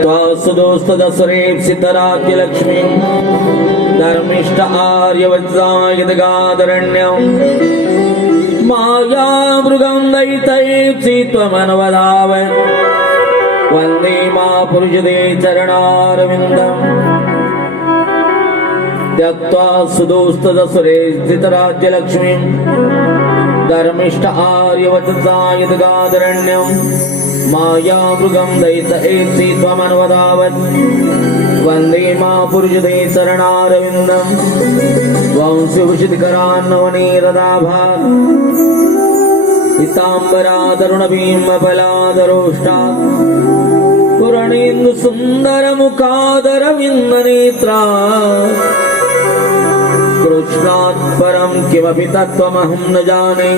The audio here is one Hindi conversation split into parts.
सुदोस्त दसरेप सिद्धराज्य लक्ष्मी धर्मिष्ठ आर्य वज्रायदगादरण्यं माया मृगं दैतैप्सि त्वमनवदाव वन्दे मा पुरुषदे चरणारविन्दम् त्यक्त्वा सुदोस्त दसरे सिद्धराज्य लक्ष्मी धर्मिष्ठ आर्य वज्रायदगादरण्यं माया मृगं दैतैप्सि त्वमनवदावत् वन्दे मा पुरुषदे शरणारविन्दम् वंशुभूषितकरान्नवनीरदाभात् पीताम्बरादरुणभीमफलादरोष्टात् पूरणेन्दुसुन्दरमुखादरविन्दनेत्रात् कृष्णात् परं किमपि तत्त्वमहं न जाने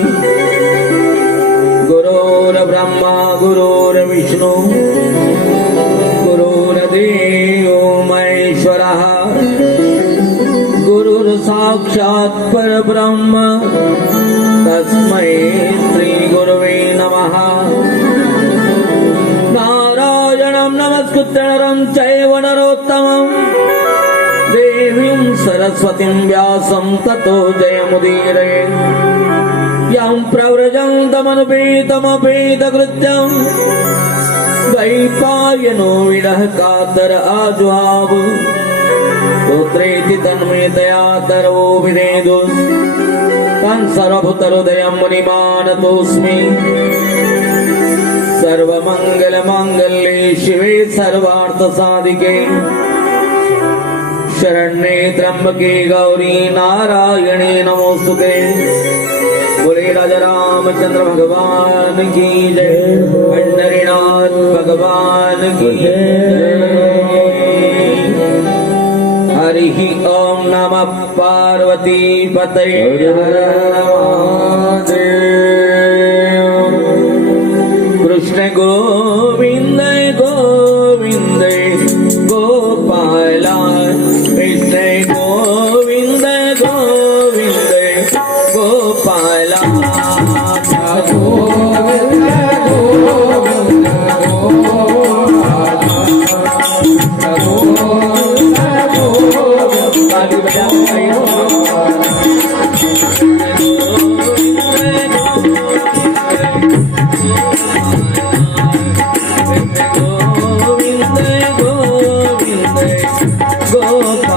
गुरुर्ब्रह्मा गुरुर्विष्णु गुरुर्देवो महेश्वरः गुरुर्साक्षात् परब्रह्म तस्मै श्रीगुरवे नमः। नारायणं नमस्कृत्य नरं चैव नरोत्तमं देवीं सरस्वतीं व्यासं ततो जयमुदीरयेत्। यं प्रव्रजन्तमनुपेतमपेतकृत्यं द्वैपायनो विरह कातर आजुहाव पुत्रेति तन्मयतया तर्वो विनेदु तं सर्वभूतहृदयं मुनिमानतोऽस्मि। सर्वमङ्गलमाङ्गल्ये शिवे सर्वार्थसाधिके शरण्ये त्र्यम्बके गौरी नारायणे नमोस्तुते। बोले राजा रामचंद्र भगवान की जय, पंढरीनाथ भगवान की जय। हरि ओम नमः पार्वती पतये हर महादेव। कृष्ण गोविंद गोविंद गोपाला कृष्ण गोविंद गोविंद गोपाला Govinda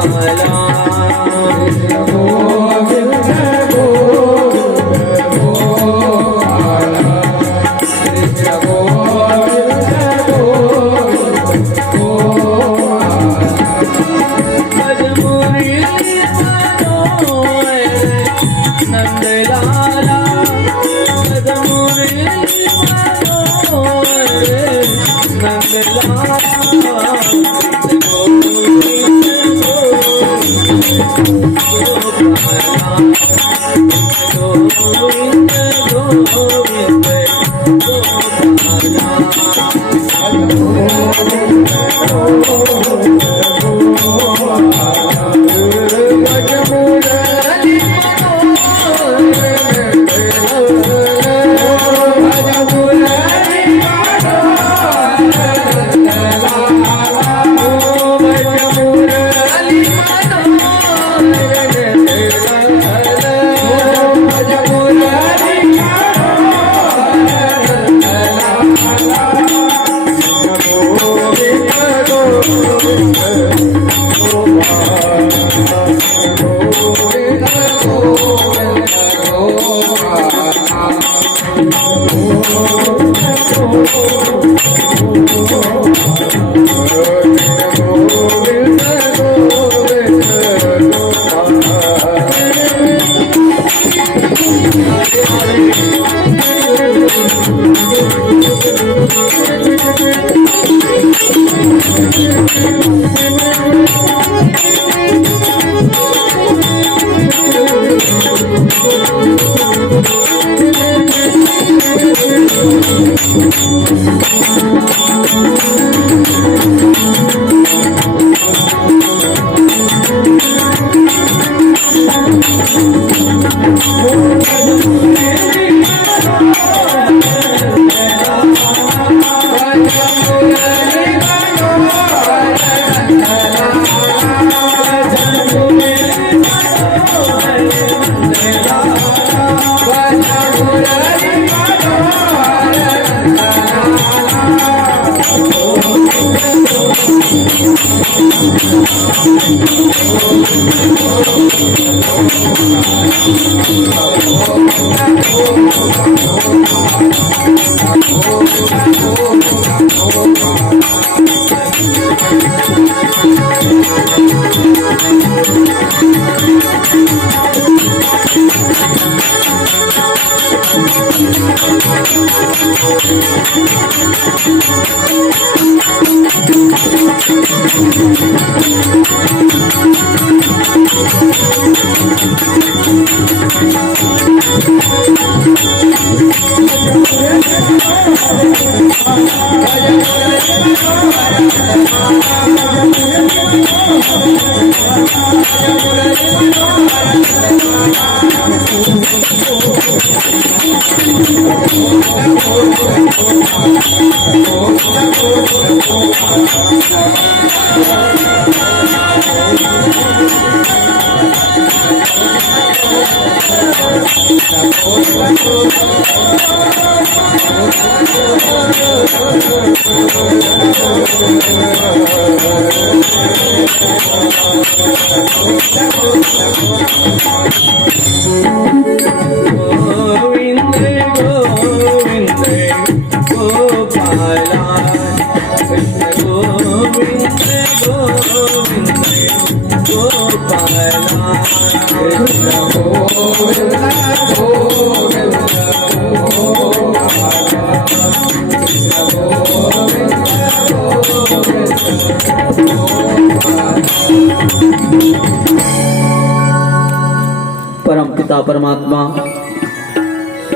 परम पिता परमात्मा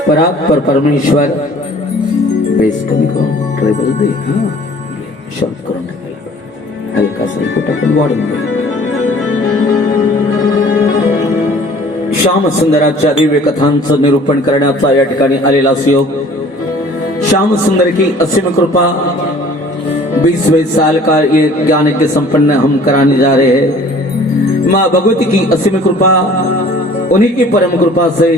परात्पर परमेश्वर बेस कमी को ट्रेबल दे शॉर्ट करून टाकायला हलका सा टाकून वाढून दे. श्याम सुंदराच्या दिव्य कथांचं निरूपण करण्याचा या ठिकाणी आलेला सुयोग. श्याम सुंदर की असीम कृपा 20वें साल का ये ज्ञान के संपन्न हम कराने जा रहे हैं. माँ भगवती की असीम कृपा, उन्हीं की परम कृपा से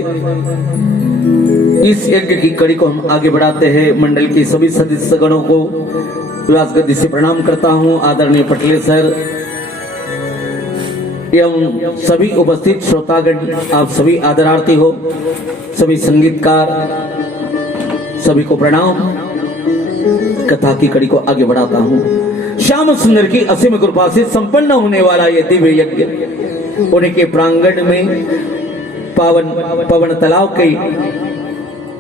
इस यज्ञ की कड़ी को हम आगे बढ़ाते हैं. मंडल के सभी सदस्य गणों को राजगद्दी से प्रणाम करता हूँ. आदरणीय पटले सर एवं सभी उपस्थित श्रोतागण, आप सभी आदरार्थी हो. सभी संगीतकार, सभी को प्रणाम. कथा की कड़ी को आगे बढ़ाता हूँ. श्याम सुंदर की असीम कृपा से संपन्न होने वाला यह दिव्य यज्ञ उनके प्रांगण में पवन तालाब के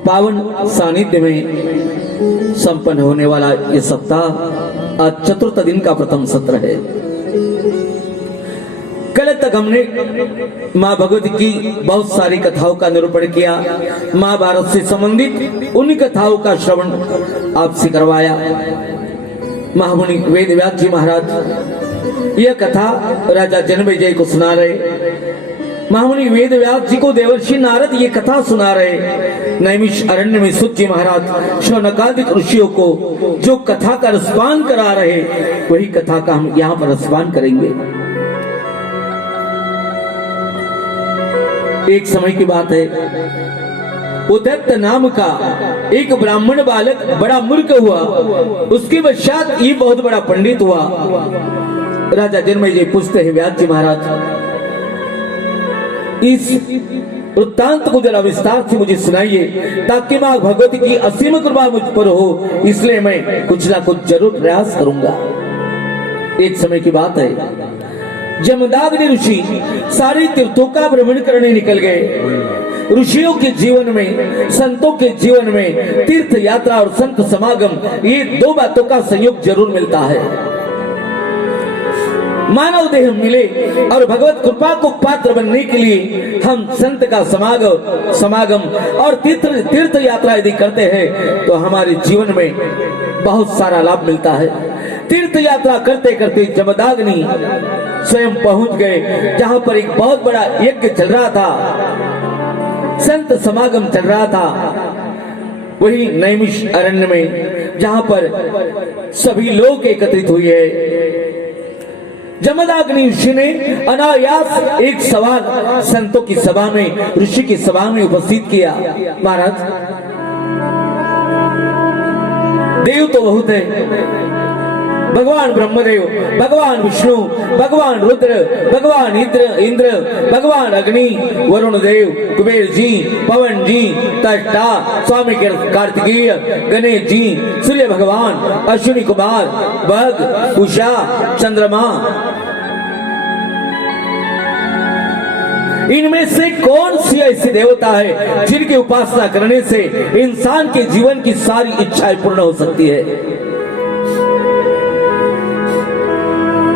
पावन सानिध्य में संपन्न होने वाला यह सप्ताह आज चतुर्थ दिन का प्रथम सत्र है. कल तक हमने माँ भगवती की बहुत सारी कथाओं का निरूपण किया. महाभारत से संबंधित उन कथाओं का श्रवण आपसे करवाया. महामुनि वेद व्यास जी महाराज यह कथा राजा जनमेजय को सुना रहे. महामुनि वेद व्यास जी को देवर्षि नारद ये कथा सुना रहे. नैमिष अरण्य में सूत जी महाराज शौनकादिक ऋषियों को जो कथा का रसपान करा रहे, वही कथा का हम यहाँ पर रसपान करेंगे. एक समय की बात है, उदत्त नाम का एक ब्राह्मण बालक बड़ा मूर्ख हुआ. उसके पश्चात ये बहुत बड़ा पंडित हुआ. राजा जनमेजय पूछते हैं व्यास जी महाराज, इस वृत्तांत को जरा विस्तार से मुझे सुनाइए, ताकि मां भगवती की असीम कृपा मुझ पर हो. इसलिए मैं कुछ ना कुछ जरूर प्रयास करूंगा. एक समय की बात है, जमदाग्नि ऋषि सारे तीर्थों का भ्रमण करने निकल गए. ऋषियों के जीवन में, संतों के जीवन में तीर्थ यात्रा और संत समागम, ये दो बातों का संयोग जरूर मिलता है. मानव देह मिले और भगवत कृपा को पात्र बनने के लिए हम संत का समागम और तीर्थ यात्रा यदि करते हैं तो हमारे जीवन में बहुत सारा लाभ मिलता है. तीर्थ यात्रा करते करते जमदाग्नि स्वयं पहुंच गए जहां पर एक बहुत बड़ा यज्ञ चल रहा था, संत समागम चल रहा था. वही नैमिष अरण्य में जहां पर सभी लोग एकत्रित हुए हैं. जमदाग्नि ऋषि ने अनायास एक सवाल संतों की सभा में, ऋषि की सभा में उपस्थित किया। महाराज, देव तो बहुत है, भगवान ब्रह्मदेव, भगवान विष्णु, भगवान रुद्र, भगवान इंद्र, भगवान अग्नि, वरुण देव, कुबेर जी, पवन जी, त्वष्टा, स्वामी कार्तिकेय, गणेश जी, सूर्य भगवान, अश्विनी कुमार, बग, उषा, चंद्रमा, इनमें से कौन सी ऐसी देवता है जिनकी उपासना करने से इंसान के जीवन की सारी इच्छाएं पूर्ण हो सकती है?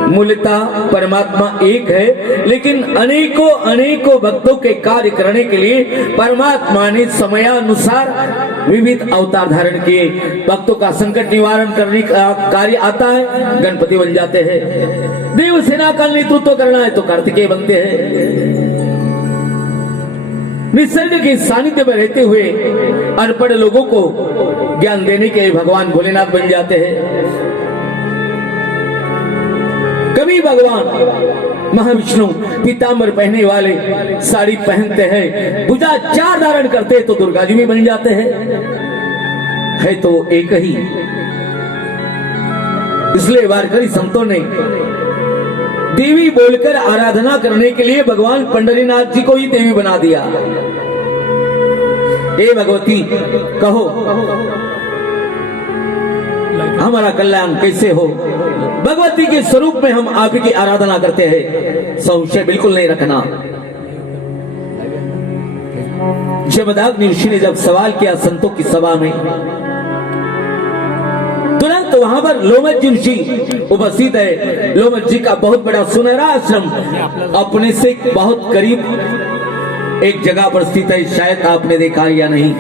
मूलतः परमात्मा एक है, लेकिन अनेकों अनेकों भक्तों के कार्य करने के लिए परमात्मा ने समयानुसार विविध अवतार धारण किए। भक्तों का संकट निवारण करने का कार्य आता है, गणपति बन जाते हैं। देव सेना का नेतृत्व करना है तो कार्तिकेय बनते हैं। निसर्ग के सानिध्य में रहते हुए अनपढ़ लोगों को ज्ञान देने के लिए भगवान भोलेनाथ बन जाते हैं। कभी भगवान महाविष्णु पीतांबर पहने वाले साड़ी पहनते हैं, भुजा 4 धारण करते हैं तो दुर्गा जी भी बन जाते हैं। है तो एक ही, इसलिए वारकरी संतों ने देवी बोलकर आराधना करने के लिए भगवान पंढरीनाथ जी को ही देवी बना दिया। हे भगवती, कहो हमारा कल्याण कैसे हो। भगवती के स्वरूप में हम आप ही की आराधना करते हैं, संशय बिल्कुल नहीं रखना। जमदाग्नि ऋषि ने जब सवाल किया संतों की सभा में, तुरंत वहां पर लोमज ऋषि उपस्थित है। लोमज जी का बहुत बड़ा सुनहरा आश्रम अपने से बहुत करीब एक जगह पर स्थित है, शायद आपने देखा या नहीं।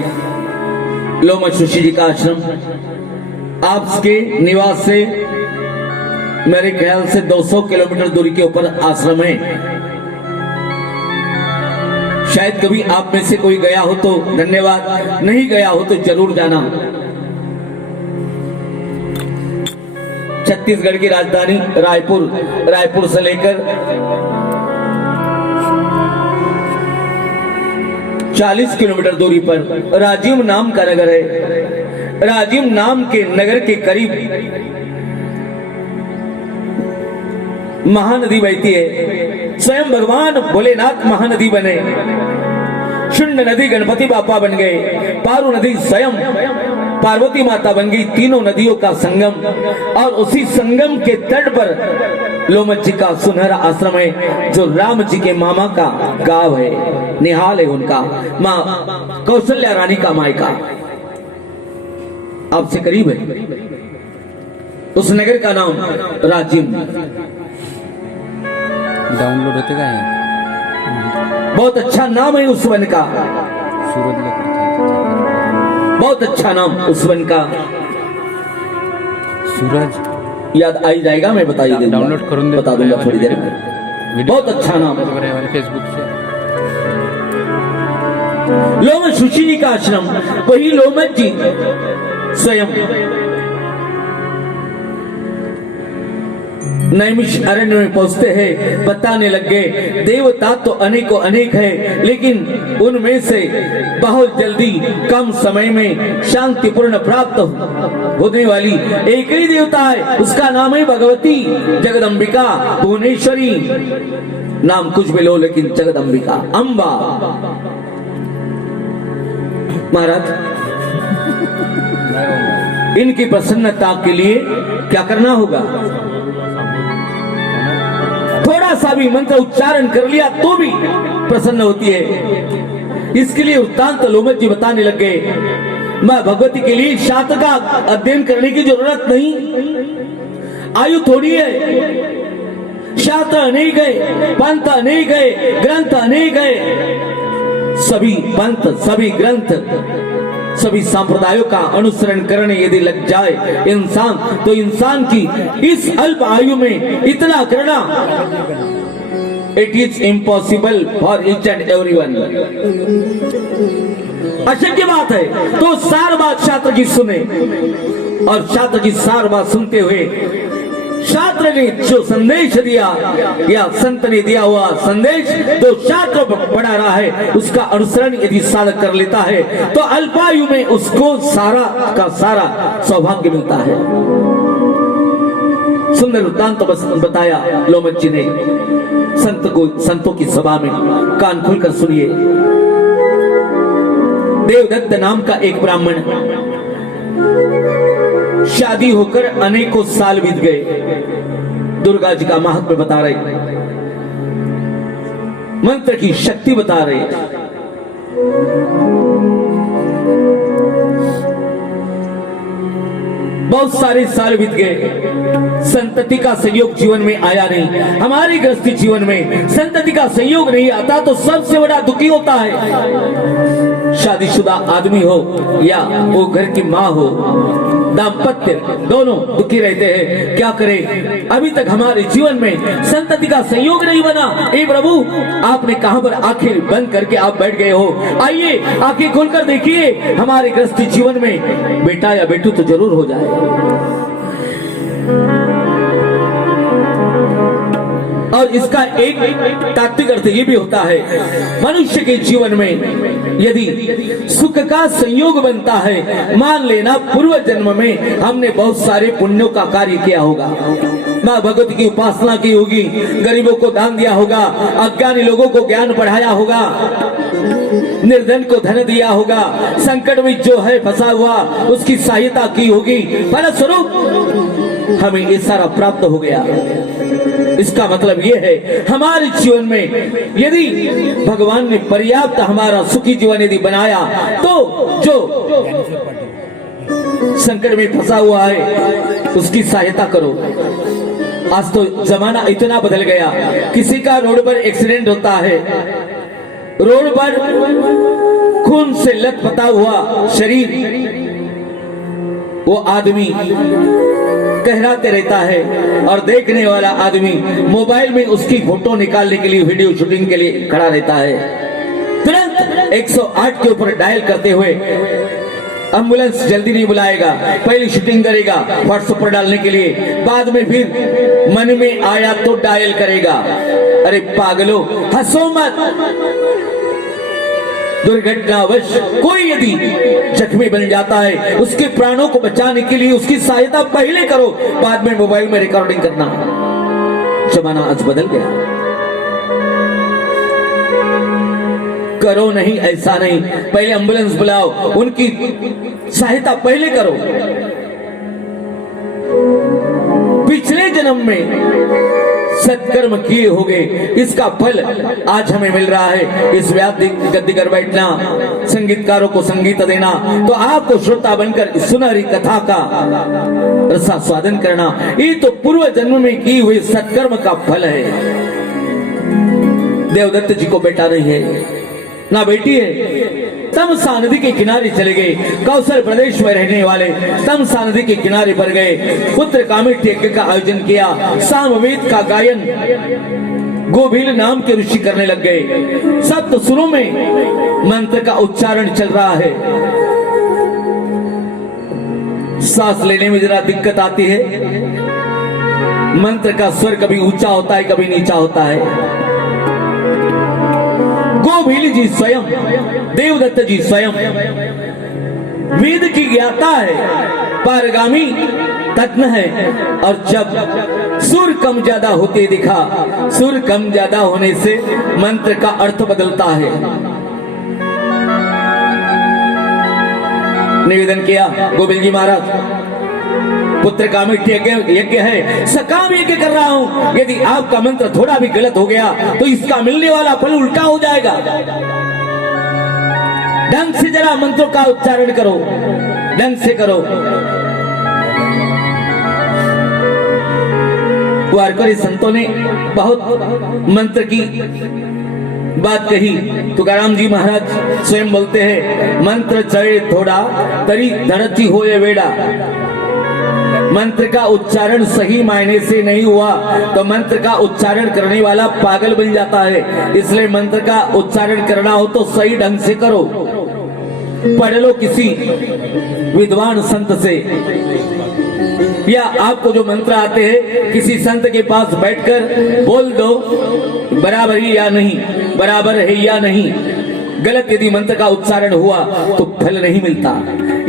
लोमज ऋषि जी का आश्रम आपके निवास से मेरे ख्याल से 200 किलोमीटर दूरी के ऊपर आश्रम है। शायद कभी आप में से कोई गया हो तो धन्यवाद, नहीं गया हो तो जरूर जाना। छत्तीसगढ़ की राजधानी रायपुर से लेकर 40 किलोमीटर दूरी पर राजिम नाम का नगर है। राजिम नाम के नगर के करीब महानदी बहती है। स्वयं भगवान भोलेनाथ महानदी बने, शुंड नदी गणपति बापा बन गए, पारू नदी स्वयं पार्वती माता बन गई। तीनों नदियों का संगम, और उसी संगम के तट पर लोमज जी का सुनहरा आश्रम है, जो राम जी के मामा का गांव है, निहाल है उनका, माँ कौशल्या रानी का मायका आपसे करीब है। उस नगर का नाम राजिम। डाउनलोड होते का है, बहुत अच्छा नाम है उस वन का, बहुत अच्छा नाम उस वन का। सूरज याद आ ही जाएगा, मैं बता ही दूंगा, डाउनलोड करूँ, बता दूंगा थोड़ी देर में। बहुत अच्छा नाम फेसबुक से। लोमज ऋषि जी का आश्रम, वही लोमज जी स्वयं नैमिष अरण्य में पहुंचते हैं, बताने लग गए देवता तो अनेकों अनेक है, लेकिन उनमें से बहुत जल्दी कम समय में शांतिपूर्ण प्राप्त होने वाली एक ही देवता है, उसका नाम है भगवती जगदम्बिका भुवनेश्वरी। नाम कुछ भी लो, लेकिन जगदम्बिका अम्बा। महाराज, इनकी प्रसन्नता के लिए क्या करना होगा? थोड़ा सा भी मंत्र उच्चारण कर लिया तो भी प्रसन्न होती है। इसके लिए वृत्तांत लोमज जी बताने लग गए। मां भगवती के लिए शास्त्र का अध्ययन करने की जरूरत नहीं, आयु थोड़ी है। शास्त्र अनेक है, पंथ अनेक है, ग्रंथ अनेक है। सभी पंथ, सभी ग्रंथ, सभी संप्रदायों का अनुसरण करने यदि लग जाए इंसान, तो इंसान की इस अल्प आयु में इतना करना, it is impossible for each and everyone. अशक्य बात है। तो सार बात शास्त्र की सुने, और शास्त्र की सार बात सुनते हुए शास्त्र शास्त्र ने जो संदेश दिया या संत ने दिया हुआ संदेश तो शास्त्र पढ़ा रहा है उसका अनुसरण यदि साधक कर लेता है तो अल्पायु में उसको सारा का सारा सौभाग्य मिलता है। सुंदर वृत्तांत बताया लोमच जी ने संतों की सभा में, कान खुलकर सुनिए। देवदत्त नाम का एक ब्राह्मण, शादी होकर अनेकों साल बीत गए। दुर्गा जी का महत्व बता रहे, मंत्र की शक्ति बता रहे। बहुत सारे साल बीत गए, संतति का संयोग जीवन में आया नहीं। हमारी गृहस्थी जीवन में संतति का संयोग नहीं आता तो सबसे बड़ा दुखी होता है। शादीशुदा आदमी हो या वो घर की माँ हो, दाम्पत्य दोनों दुखी रहते हैं। क्या करें, अभी तक हमारे जीवन में संतति का संयोग नहीं बना। ए प्रभु, आपने कहां पर आंखें बंद करके आप बैठ गए हो? आइए आंखें खोलकर देखिए, हमारे गृहस्थी जीवन में बेटा या बेटू तो जरूर हो जाए। और इसका एक तात्विक अर्थ ये भी होता है, मनुष्य के जीवन में यदि सुख का संयोग बनता है, मान लेना पूर्व जन्म में हमने बहुत सारे पुण्यों का कार्य किया होगा, माँ भगवती की उपासना की होगी, गरीबों को दान दिया होगा, अज्ञानी लोगों को ज्ञान पढ़ाया होगा, निर्धन को धन दिया होगा, संकट में जो है फंसा हुआ उसकी सहायता की होगी, फलस्वरूप हमें ये सारा प्राप्त हो गया। इसका मतलब ये है, हमारे जीवन में यदि भगवान ने पर्याप्त हमारा सुखी जीवन यदि बनाया तो जो संकट में फंसा हुआ है उसकी सहायता करो। आज तो जमाना इतना बदल गया, किसी का रोड पर एक्सीडेंट होता है, रोड पर खून से लथपथा हुआ शरीर, वो आदमी कहराते रहता है और देखने वाला आदमी मोबाइल में उसकी फोटो निकालने के लिए, वीडियो शूटिंग के लिए खड़ा रहता है। तुरंत 108 के ऊपर डायल करते हुए, एम्बुलेंस जल्दी नहीं बुलाएगा, पहले शूटिंग करेगा व्हाट्सएप पर डालने के लिए, बाद में फिर मन में आया तो डायल करेगा। अरे पागलो, हंसो मत। दुर्घटनावश कोई यदि जख्मी बन जाता है, उसके प्राणों को बचाने के लिए उसकी सहायता पहले करो, बाद में मोबाइल में रिकॉर्डिंग करना। जमाना आज बदल गया, करो नहीं, ऐसा नहीं, पहले एम्बुलेंस बुलाओ, उनकी सहायता पहले करो। पिछले जन्म में सत्कर्म किए होंगे, इसका फल आज हमें मिल रहा है। इस व्याधि गद्दी कर बैठना, संगीतकारों को संगीत देना, तो आपको श्रोता बनकर सुनहरी कथा का रसास्वादन करना, ये तो पूर्व जन्म में की हुई सत्कर्म का फल है। देवदत्त जी को बेटा नहीं है ना बेटी है। तमसा नदी के किनारे चले गए, कौशल प्रदेश में रहने वाले तमसा नदी के किनारे पर गए, पुत्र कामिष्ठ यज्ञ का आयोजन किया, सामवेद का गायन गोभील नाम के ऋषि करने लग गए। सप्त सुरों में मंत्र का उच्चारण चल रहा है। सांस लेने में जरा दिक्कत आती है, मंत्र का स्वर कभी ऊंचा होता है कभी नीचा होता है। गोभील जी स्वयं, देवदत्त जी स्वयं वेद की ज्ञाता है, पारगामी तज्ञ है, और जब सुर कम ज्यादा होते दिखा, सुर कम ज्यादा होने से मंत्र का अर्थ बदलता है। निवेदन किया, गोविंद जी महाराज पुत्र कामिष्ठ यज्ञ है, सकाम यज्ञ कर रहा हूं, यदि आपका मंत्र थोड़ा भी गलत हो गया तो इसका मिलने वाला फल उल्टा हो जाएगा। ढंग से जरा मंत्रों का उच्चारण करो, ढंग से करो। वारकरी संतों ने बहुत मंत्र की बात कही। तुकाराम जी महाराज स्वयं बोलते हैं, मंत्र चढ़े थोड़ा तरी धरती होए वेड़ा। मंत्र का उच्चारण सही मायने से नहीं हुआ तो मंत्र का उच्चारण करने वाला पागल बन जाता है। इसलिए मंत्र का उच्चारण करना हो तो सही ढंग से करो। पढ़ लो किसी विद्वान संत से, या आपको जो मंत्र आते हैं किसी संत के पास बैठकर बोल दो, बराबर ही या नहीं, बराबर है या नहीं, गलत यदि मंत्र का उच्चारण हुआ तो फल नहीं मिलता।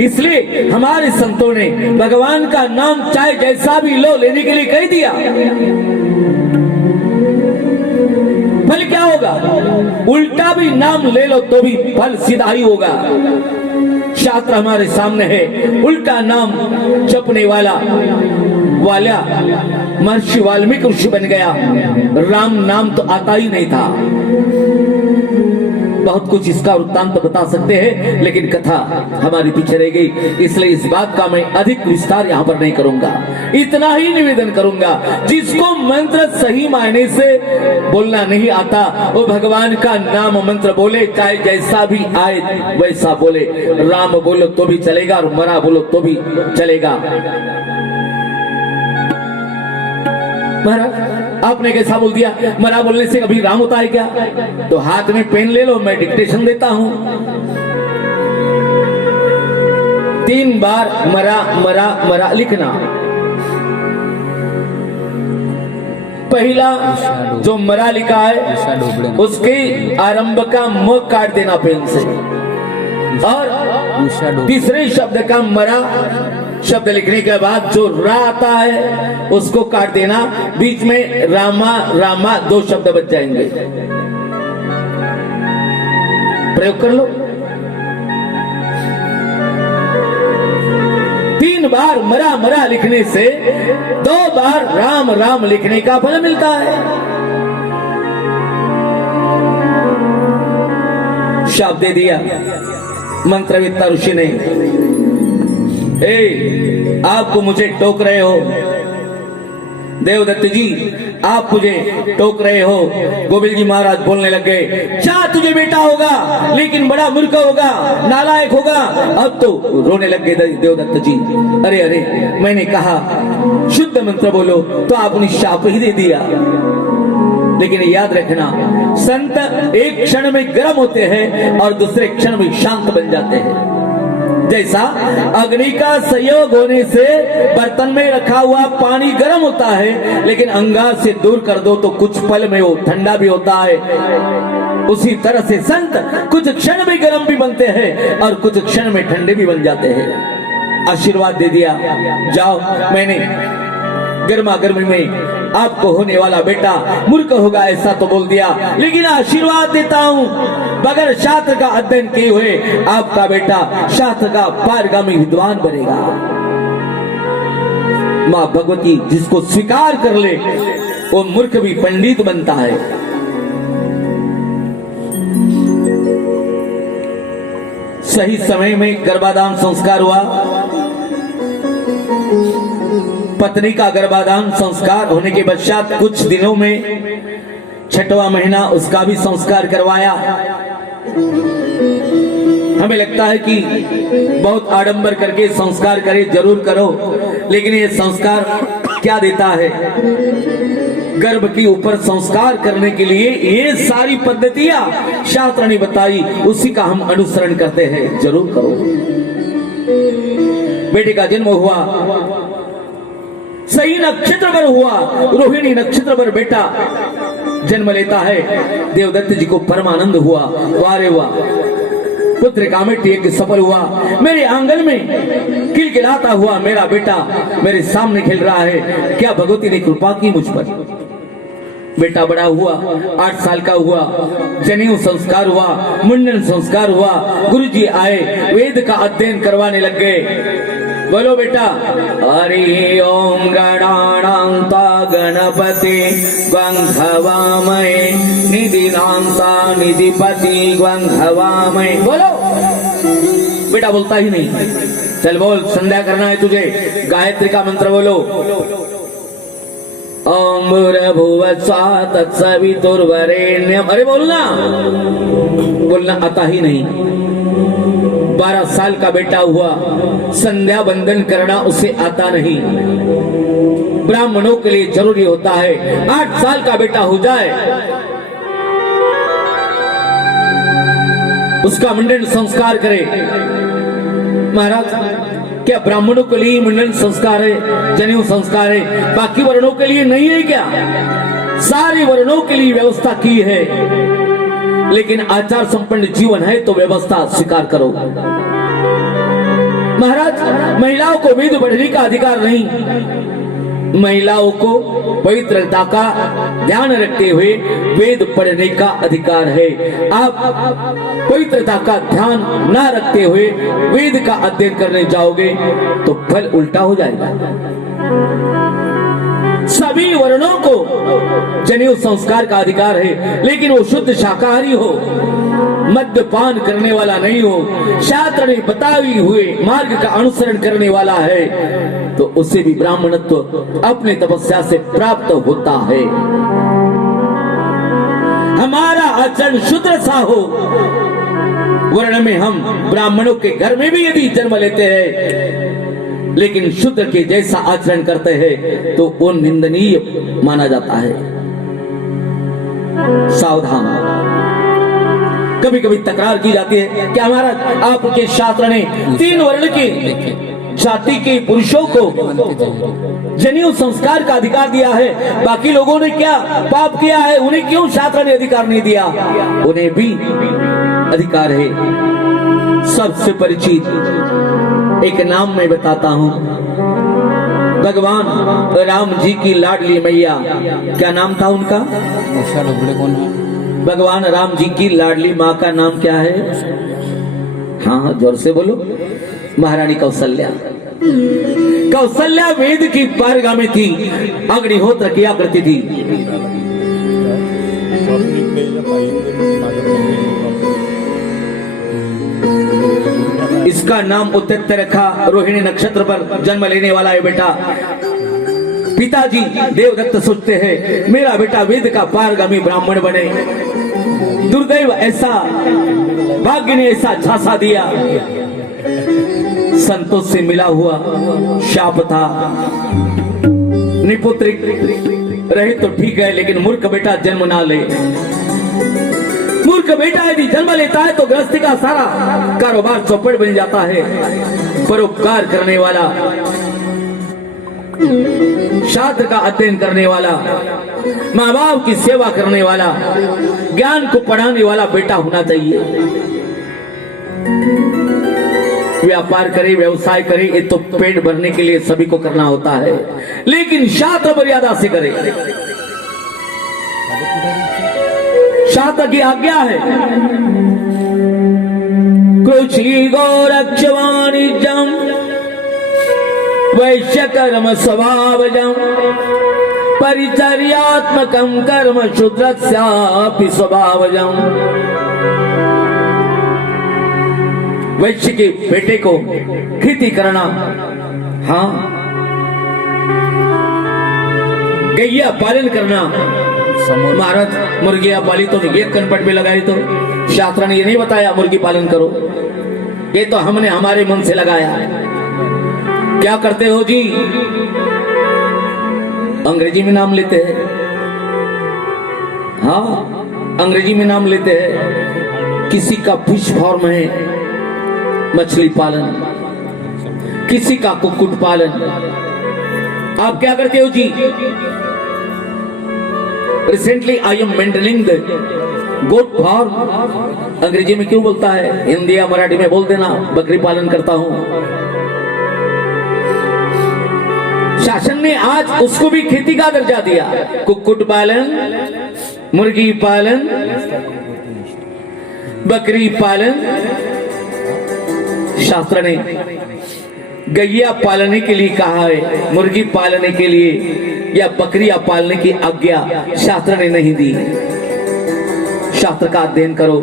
इसलिए हमारे संतों ने भगवान का नाम चाहे जैसा भी लो लेने के लिए कह दिया। फल क्या होगा? उल्टा भी नाम ले लो तो भी फल सीधा ही होगा। शास्त्र हमारे सामने है, उल्टा नाम जपने वाला महर्षि वाल्मीकि ऋषि बन गया, राम नाम तो आता ही नहीं था। बहुत कुछ इसका वृत्तांत बता सकते हैं, लेकिन कथा हमारी पीछे रह गई, इसलिए इस बात का मैं अधिक विस्तार यहाँ पर नहीं करूंगा। इतना ही निवेदन करूंगा, जिसको मंत्र सही मायने से बोलना नहीं आता वो भगवान का नाम मंत्र बोले, चाहे जैसा भी आए वैसा बोले। राम बोलो तो भी चलेगा और मरा बोलो तो भी चलेगा। महाराज आपने कैसा बोल दिया? मरा बोलने से कभी राम होता है क्या? तो हाथ में पेन ले लो, मैं डिक्टेशन देता हूं। 3 बार मरा मरा मरा लिखना। पहला जो मरा लिखा है उसके आरंभ का म काट देना पेन से, और तीसरे शब्द का मरा शब्द लिखने के बाद जो रा आता है उसको काट देना, बीच में रामा रामा 2 शब्द बच जाएंगे। प्रयोग कर लो। 3 बार मरा मरा लिखने से 2 बार राम राम लिखने का फल मिलता है। शाप दे दिया मंत्रविद्ता ऋषि ने। आपको मुझे टोक रहे हो देवदत्त जी, आप मुझे टोक रहे हो। गोविंद जी महाराज बोलने लग गए, क्या तुझे बेटा होगा लेकिन बड़ा मूर्ख होगा, नालायक होगा। अब तो रोने लग गए देवदत्त जी। अरे अरे, मैंने कहा शुद्ध मंत्र बोलो तो आपने शाप ही दे दिया। लेकिन याद रखना, संत एक क्षण में गर्म होते हैं और दूसरे क्षण में शांत बन जाते हैं। जैसा अग्नि का संयोग होने से बर्तन में रखा हुआ पानी गर्म होता है, लेकिन अंगार से दूर कर दो तो कुछ पल में वो ठंडा भी होता है। उसी तरह से संत कुछ क्षण में गर्म भी बनते हैं और कुछ क्षण में ठंडे भी बन जाते हैं। आशीर्वाद दे दिया, जाओ, मैंने गर्मा गर्मी में आपको होने वाला बेटा मूर्ख होगा ऐसा तो बोल दिया, लेकिन आशीर्वाद देता हूं बगैर शास्त्र का अध्ययन किए हुए आपका बेटा शास्त्र का पारगामी विद्वान बनेगा। मां भगवती जिसको स्वीकार कर ले वो मूर्ख भी पंडित बनता है। सही समय में गर्भाधान संस्कार हुआ। पत्नी का गर्भाधान संस्कार होने के पश्चात कुछ दिनों में 6वां महीना उसका भी संस्कार करवाया। हमें लगता है कि बहुत आडंबर करके संस्कार करे, जरूर करो, लेकिन ये संस्कार क्या देता है? गर्भ के ऊपर संस्कार करने के लिए ये सारी पद्धतियां शास्त्र ने बताई, उसी का हम अनुसरण करते हैं। जरूर करो। बेटे का जन्म हुआ, सही नक्षत्र पर हुआ, रोहिणी नक्षत्र पर बेटा जन्म लेता है। देवदत्त जी को परम आनंद हुआ, वारे वाह, पुत्र कामेट यज्ञ सफल हुआ। मेरे आंगन में किलकिलाता हुआ मेरा बेटा मेरे सामने खेल रहा है। क्या भगवती ने कृपा की मुझ पर? बेटा बड़ा हुआ, 8 साल का हुआ, जनेऊ संस्कार हुआ, मुंडन संस्कार हुआ। गुरुजी आए, वेद का अध्ययन करवाने लग गए। बोलो बेटा, हरि ओम गणानांता गणपति ग्वंघवामहे निधिनांता निधिपति ग्वंघवामहे। बोलो। बेटा बोलता ही नहीं। चल बोल, संध्या करना है तुझे, गायत्री का मंत्र बोलो। ओम भूर्भुवस्सुः तत्सवितुर्वरेण्यम्। अरे बोलना, बोलना आता ही नहीं। 12 साल का बेटा हुआ, संध्या बंदन करना उसे आता नहीं। ब्राह्मणों के लिए जरूरी होता है 8 साल का बेटा हो जाए उसका मुंडन संस्कार करे। महाराज क्या ब्राह्मणों के लिए मुंडन संस्कार है, जनेऊ संस्कार है, बाकी वर्णों के लिए नहीं है क्या? सारे वर्णों के लिए व्यवस्था की है, लेकिन आचार संपन्न जीवन है तो व्यवस्था स्वीकार करो। महाराज, महिलाओं को वेद पढ़ने का अधिकार नहीं। महिलाओं को पवित्रता का ध्यान रखते हुए वेद पढ़ने का अधिकार है। आप पवित्रता का ध्यान न रखते हुए वेद का अध्ययन करने जाओगे तो फल उल्टा हो जाएगा। सभी वर्णों को जनेऊ संस्कार का अधिकार है, लेकिन वो शुद्ध शाकाहारी हो, मद्यपान करने वाला नहीं हो, शास्त्र ने बताए हुए मार्ग का अनुसरण करने वाला है, तो उसे भी ब्राह्मणत्व अपने तपस्या से प्राप्त होता है। हमारा आचरण शुद्र सा हो। वर्ण में हम ब्राह्मणों के घर में भी यदि जन्म लेते हैं, लेकिन शूद्र के जैसा आचरण करते हैं तो वो निंदनीय माना जाता है। सावधान। कभी कभी तकरार की जाती है कि हमारा आपके शास्त्र ने 3 वर्ण की जाति के पुरुषों को जनेऊ संस्कार का अधिकार दिया है, बाकी लोगों ने क्या पाप किया है, उन्हें क्यों शास्त्र ने अधिकार नहीं दिया? उन्हें भी अधिकार है। सबसे परिचित एक नाम मैं बताता हूं। भगवान राम जी की लाडली मैया, क्या नाम था उनका? उषा ढोबले कौन है? भगवान राम जी की लाडली माँ का नाम क्या है? हाँ, जोर से बोलो। महारानी कौशल्या। कौशल्या वेद की पारगामी थी, अग्निहोत्र किया करती थी। इसका नाम उत्तत्य रखा। रोहिणी नक्षत्र पर जन्म लेने वाला है बेटा। पिताजी देवदत्त सोचते हैं मेरा बेटा वेद का पारगामी ब्राह्मण बने। दुर्दैव ऐसा, भाग्य ने ऐसा झांसा दिया। संतों से मिला हुआ शाप था। निपुत्रिक रहे तो ठीक है, लेकिन मूर्ख बेटा जन्म ना ले। मूर्ख बेटा यदि जन्म लेता है तो गृहस्थी का सारा कारोबार चौपट बन जाता है। परोपकार करने वाला, शास्त्र का अध्ययन करने वाला, माँ बाप की सेवा करने वाला, ज्ञान को पढ़ाने वाला बेटा होना चाहिए। व्यापार करे, व्यवसाय करे, ये तो पेट भरने के लिए सभी को करना होता है, लेकिन शास्त्र मर्यादा से करे। शास्त्र की आज्ञा है कृषि गोरक्ष वाणिज्यम वैश्य कर्म स्वभावजम परिचर्यात्मकम कर्म शूद्रस्यापि स्वभावजम। वैश्य के बेटे को खेती करना, हाँ, गैया पालन करना। महाराज मुर्गियां पाली तो एक कनपट में लगाई, तो शास्त्र ने ये नहीं बताया मुर्गी पालन करो, ये तो हमने हमारे मन से लगाया। क्या करते हो जी? अंग्रेजी में नाम लेते हैं, हाँ, अंग्रेजी में नाम लेते हैं। किसी का फिश फार्म है, मछली पालन, किसी का कुक्कुट पालन। आप क्या करते हो जी? Recently I am maintaining the goat farm. अंग्रेजी में क्यों बोलता है, हिंदी या मराठी में बोल देना, बकरी पालन करता हूं। शासन ने आज उसको भी खेती का दर्जा दिया। कुक्कुट पालन, मुर्गी पालन, बकरी पालन। शास्त्र ने गैया पालने के लिए कहा है, मुर्गी पालने के लिए या बकरियां पालने की आज्ञा शास्त्र ने नहीं दी। शास्त्र का अध्ययन करो।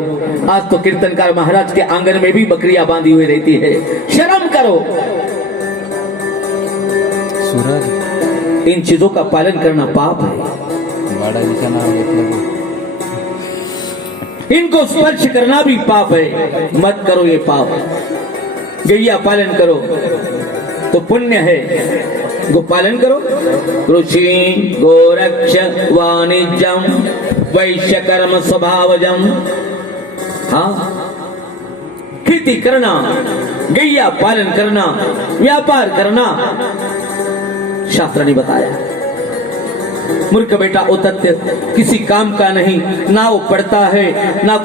आज तो कीर्तनकार महाराज के आंगन में भी बकरियां बांधी हुई रहती है। शर्म करो। इन चीजों का पालन करना पाप है। इनको स्पर्श करना भी पाप है। मत करो ये पाप। गैया पालन करो तो पुण्य है। गोपालन करो। कृषि गोरक्ष वाणिज्यम वैश्य कर्म स्वभावजम। हाँ, खेती करना, गैया पालन करना, व्यापार करना शास्त्र ने बताया। मूर्ख बेटा वो तथ्य किसी काम का नहीं, ना वो पढ़ता है ना